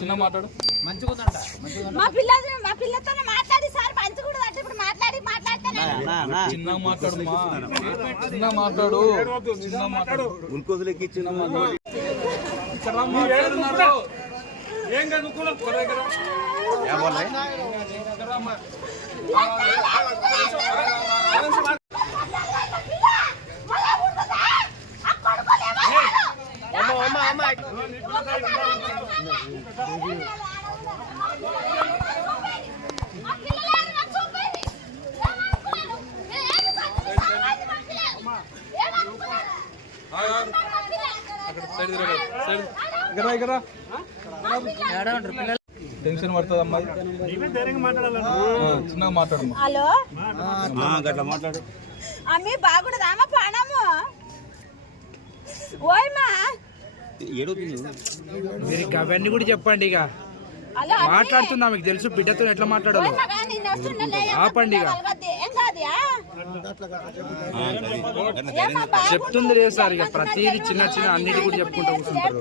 చిన్న మాట్లాడు. మా పిల్లతో మాట్లాడి సార్ మంచిగా ఇప్పుడు చిన్న మాట్లాడు చిన్న మాట్లాడు గ్లూకోజ్లకి చిన్న మాట్లాడు. ఏం టెన్షన్ పడుతుంది అమ్మాయి. చిన్నగా మాట్లాడు. హలో మాట్లాడు. అమ్మి బాగుండదా అమ్మ పానము ఓయమ్మా మీరు అవన్నీ కూడా చెప్పండి. ఇక మాట్లాడుతున్నా మీకు తెలుసు బిడ్డతో ఎట్లా మాట్లాడాలి. ఆపండి ఇక చెప్తుంది రేపు సార్. ఇక ప్రతిదీ చిన్న చిన్న అన్నిటి కూడా చెప్పుకుంటూ కూర్చుంటారు.